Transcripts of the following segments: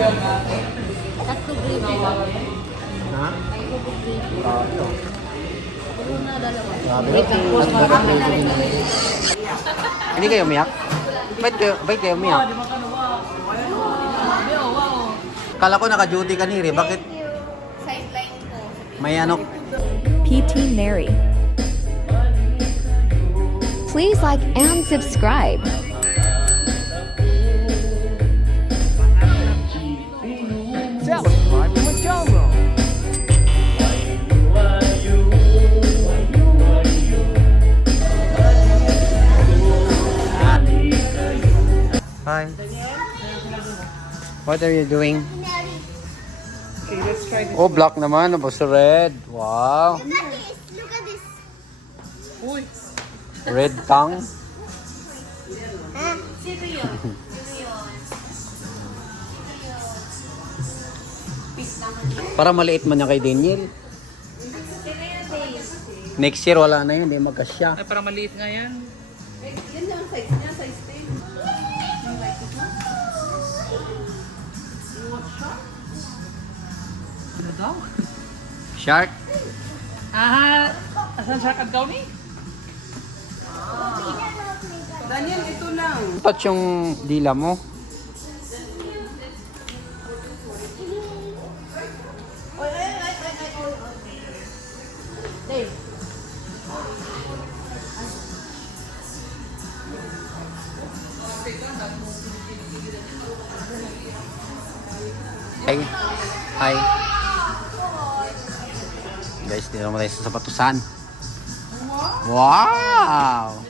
Tatlo gravy lang. Ha? Tatlo gravy. Ito. Puro na dalawa. Wait lang po. Hindi kayo umiyak? Ba't kayo umiyak? Kala ko naka-duty ka ni Ri. Bakit? Sideline ko. May ano? PT Mary. Please like and subscribe. Subscribe to my channel. Hi. What are you doing? Okay, let's try this. Oh, black naman. Tapos red. Wow. Look at this. Look at this. Uy, Red tongue. Sino yun? Para maliit man niya kay Daniel. Next year wala na yun. Hindi magkasya. ay parang maliit nga yan. Yan lang size niya. Size 10. Ano daw? Shark. Ah, asan siya kagaw ni? Daniel, ito lang. Touch yung dila mo. Dave. Hi. Hi. Guys, dito naman tayo sa sapatusan. Wow!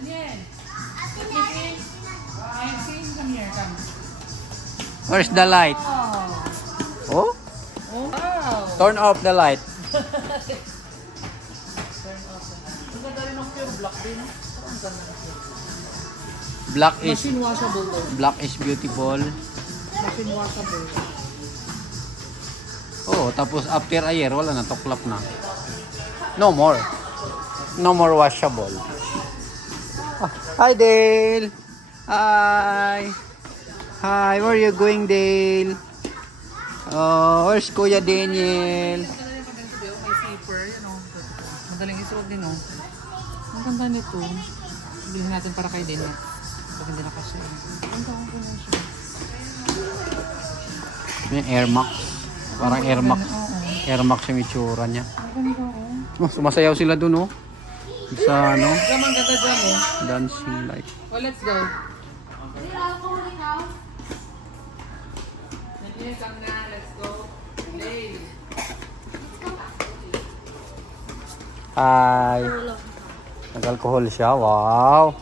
Come here, come. Where's the light? Oh? Wow! Turn off the light. Ang ganda rin ng pure black din. Ang ganda ng pure. Machine washable though. Black is beautiful. Machine washable. Oh, tapos after a year, wala na, tuklap na. No more. No more washable. Ah, hi, Dale. Hi. Hi, where are you going, Dale? Oh, where's Kuya Daniel? Ang ganda rin pag ganito din. May zipper. Yan o. Madaling isuot din o. Ang ganda nito. Bilhin natin para kay Daniel. Pag hindi na kasi. Ang ganda ko na siya. May Air Max. Parang Air Max. Oo. Air Max yung itsura niya. Ang ganda o. Oh, sumasayaw sila dun, oh. Sa, ano, Ang ganda dyan o. dancing light. Oh, let's go. Daniel, come na. Let's go. Play. Hi. Nag-alcohol siya. Wow.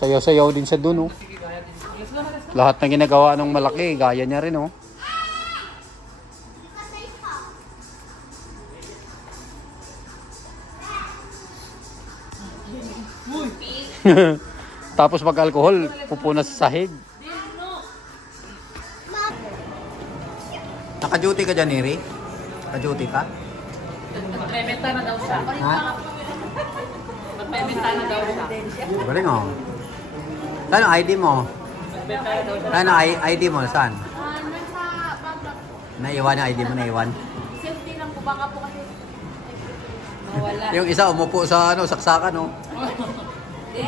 Sayaw-sayaw din siya dun, oh. Sige, gaya din. Let's go na, let's go. Lahat na ginagawa ng malaki, gaya niya rin, oh. Tapos pag alcohol, pupuna sa sahig. Naka-duty ka dyan, Eri? Naka-duty ka? Magpementa na daw siya. Ha? Magpementa na daw siya. Galing, oh. Saan ang ID mo? Magpementa na daw siya. Saan ang ID mo? Saan? Nasa baba. Naiwan yung ID mo, naiwan. Safety lang po. Baka po kasi Mawala. Yung isa umupo sa ano, saksakan, oh. hindi.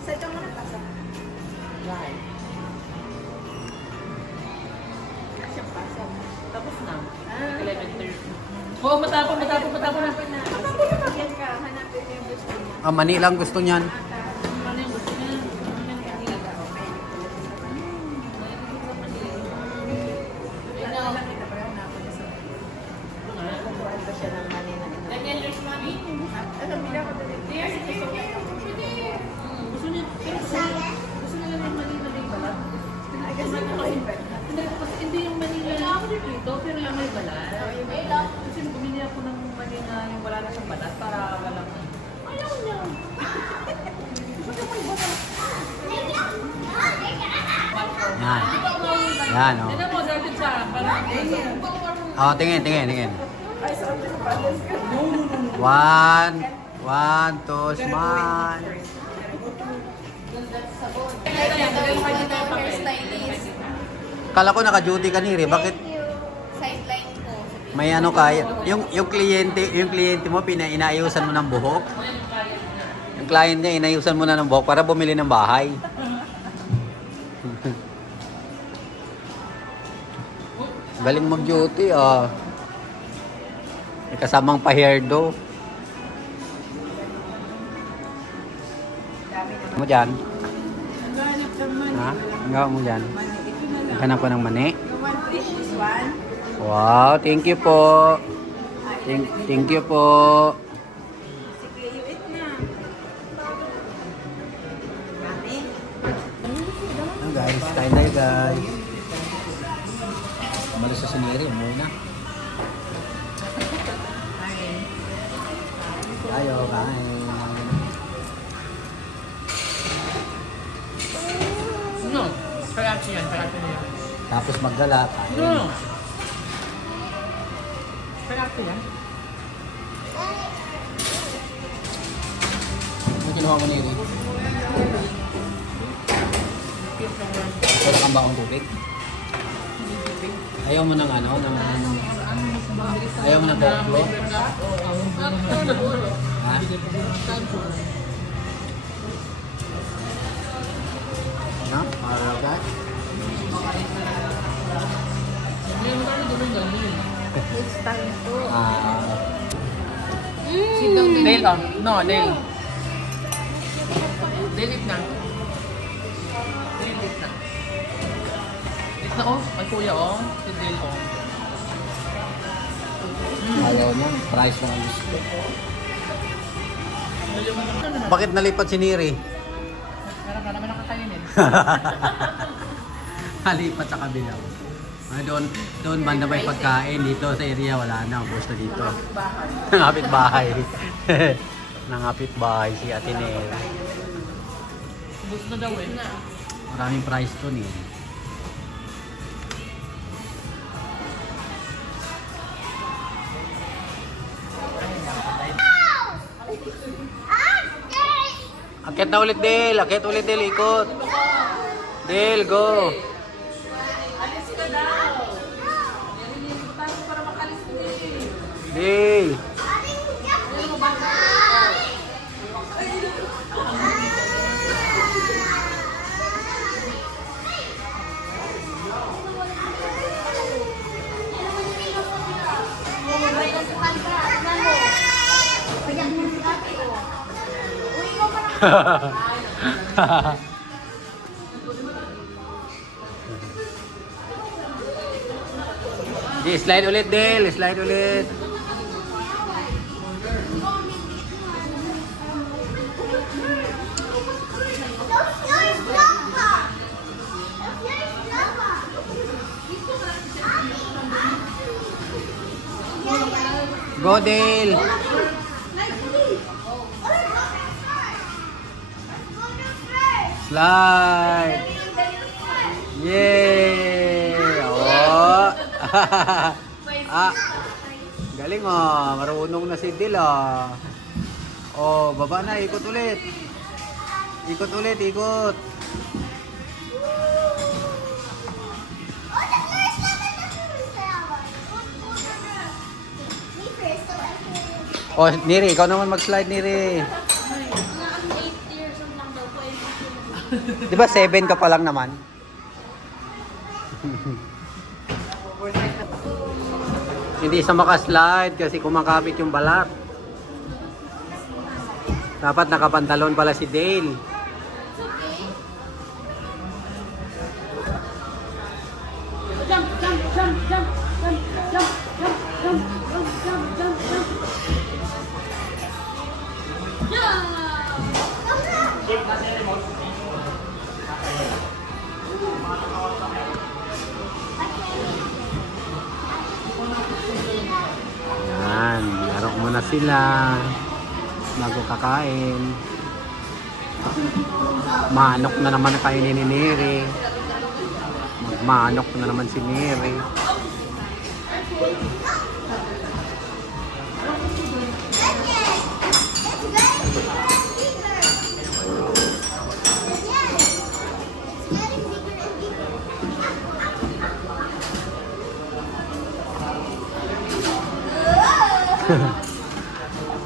Sa ito mo na pasa. Tapos na. 11:30. Oo, matapon na. Yan ka. Hanapin mo yung gusto niya. Ah, mani lang gusto niyan. Ano yung gusto niya? Gusto niya lang yung Manila may balat. Hindi yung Manila dito, pero yung may balat. Kasi bumili ako ng Manila yung wala na siyang balat para walang... Ayaw niya! Yan. Yan, oh. Tignan mo, sorted siya. Parang... Oh, tingin. One, two, smile. Hairstylist. Kala ko naka-duty ka Neri. Bakit Sideline ko. may ano kaya? Yung kliyente mo, inaayusan mo ng buhok? Yung client niya, inayusan mo na ng buhok para bumili ng bahay. Galing mag-duty, ah. May kasamang pa-hairdo. Mo dyan? Ha? Ang gawa mo dyan? Hanap ko ng mani. Wow, thank you po. Thank you po. Guys, kain tayo guys. Malis sa siniri, umuwi na. Tayo, kain. No, kaya yan, kaya yan. Tapos maggala, kain. No. Kaya yan. Ano kinuha mo nili? Wala kang bakong tubig? Ayaw mo ng ano? Ayaw mo ng coke? Ha? Ha? Para ka? It's time to. Dale, oh. No, Dale. Dale, eat na. Dale, eat na. Eat na, oh. Ay, kuya, oh. Si Dale, oh. Ayaw mo, price lang ang gusto. Bakit nalipat si Neri? Meron na naman nakakainin. Nalipat sa kabila. Ay, doon banda may pagkain. Dito sa area wala na. Ubus na dito. Nangapit bahay. Nangapit bahay si Ate Nel. Bus na daw, eh. Maraming price to eh. Akit na ulit, Del. Akit ulit, Del. Ikot. Del, go. Del. Di, slide ulit, Del. Slide ulit. Go, Del. Slide. Yay! Oh. Ah. Galing oh. Marunong na si Dil ah. Oh, baba na. Ikot ulit. Ikot ulit, ikot. Oh, Neri, ikaw naman mag-slide, Neri. Di ba 7 ka pa lang naman? Hindi sa makaslide kasi kumakapit yung balat. Dapat nakapantalon pala si Dale. Yan, laro muna sila bago kakain. Manok na naman kainin ni Neri. Magmanok na naman si Neri.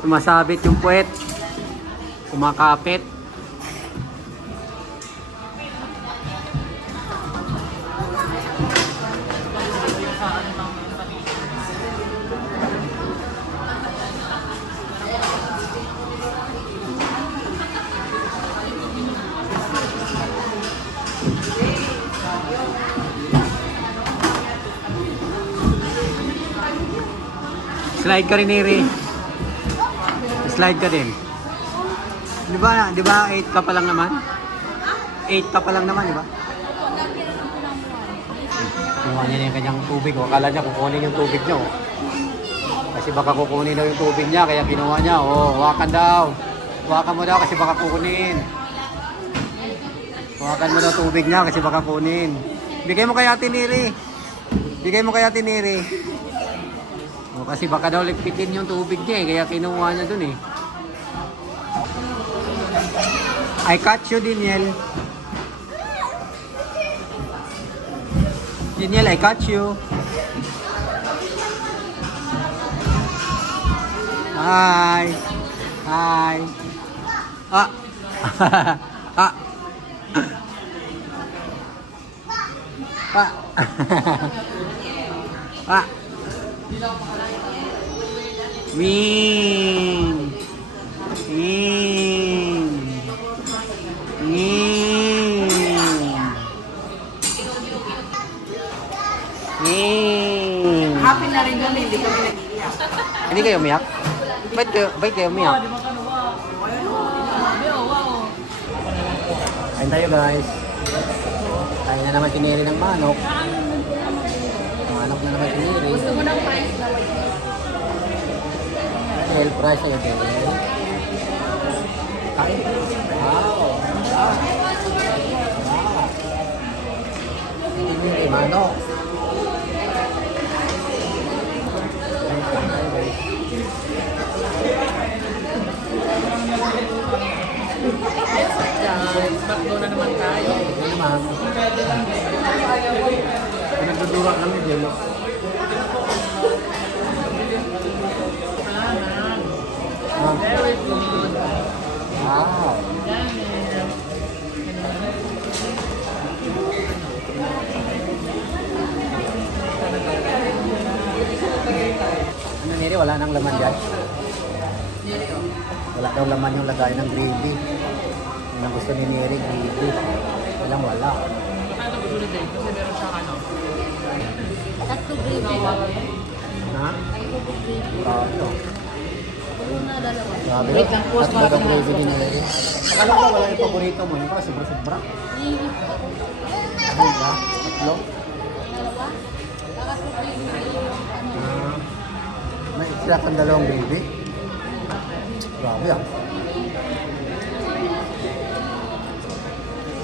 Sumasabit yung puwet. Kumakapit. Slide ka rin, Eri. Slide ka din. Di ba 8 ka pa lang naman? 8 ka pa lang naman, di ba? Kuha niya na yung kanyang tubig. Akala niya kukunin yung tubig niya. Kasi baka kukunin daw yung tubig niya, kaya ginawa niya. Hawakan daw. Hawakan mo daw kasi baka kukunin. Hawakan mo daw tubig niya kasi baka kunin. Bigay mo kay Ate Neri. Bigay mo kay Ate Neri. Kasi baka daw ligpitin yung tubig niya kaya kinuha niya dun eh. I catch you, Daniel. Daniel, I catch you. Hi. Hi. Ah. Ah. Ah. Ah. Wing. Wing. Wing. Wing. Happy na rin kami, hindi kami nag-iiyak. Hindi kayo umiyak? Ba't kayo umiyak? Kain tayo guys. Kain na naman siniri ng manok. Manok na naman siniri. Gusto mo ng price na L price sa'yo, Del. Kain. Wow. Wow. Siniri, manok. Guys, backdoor na naman tayo. Ito naman. Pinagdudura kami, Del. Very good. Wow. Ano nili? Wala nang laman dyan? Wala daw laman yung lagay ng gravy. Yung ang gusto ni Neri, gravy. Walang wala. Ano ko ulit din? Kasi meron siyang ano. Tatlo gravy ba? Ha? Tatlo. Puro na dalawa. Grabe. Wait lang, post Tatlo daw natin gravy na- ni Neri. Akala ko wala yung paborito mo. Yung pa, sobra-sobra. Ano ba? Tatlo? Dalawa? Tatlo gravy. Ah, may extra kang dalawang gravy. Grabe ah.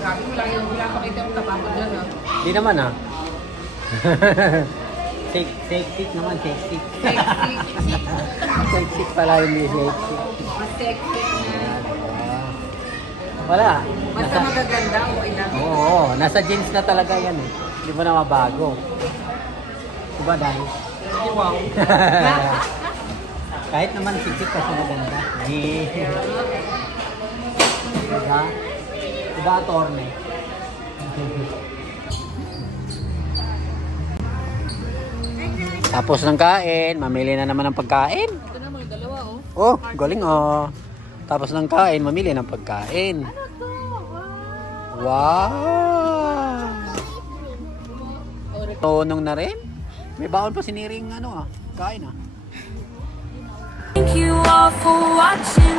Grabe, wala pakita yung tapapod dyan ha. Di naman ah. Shake stick naman, shake stick. Shake stick pala, hindi shake stick. Sexy. Wala. Basta magaganda, okay na. Oo, nasa jeans na talaga yan eh. Hindi mo na mabago. Diba dahil? Wow. Kahit naman sikik kasi maganda. Diba? Diba, attorney? Tapos ng kain, mamili na naman ng pagkain. Ito na mga dalawa oh. Oh, galing oh. Tapos ng kain, mamili ng pagkain. Wow! Tonong na rin. May baon pa siniring ano ah, kain ah. Thank you all for watching.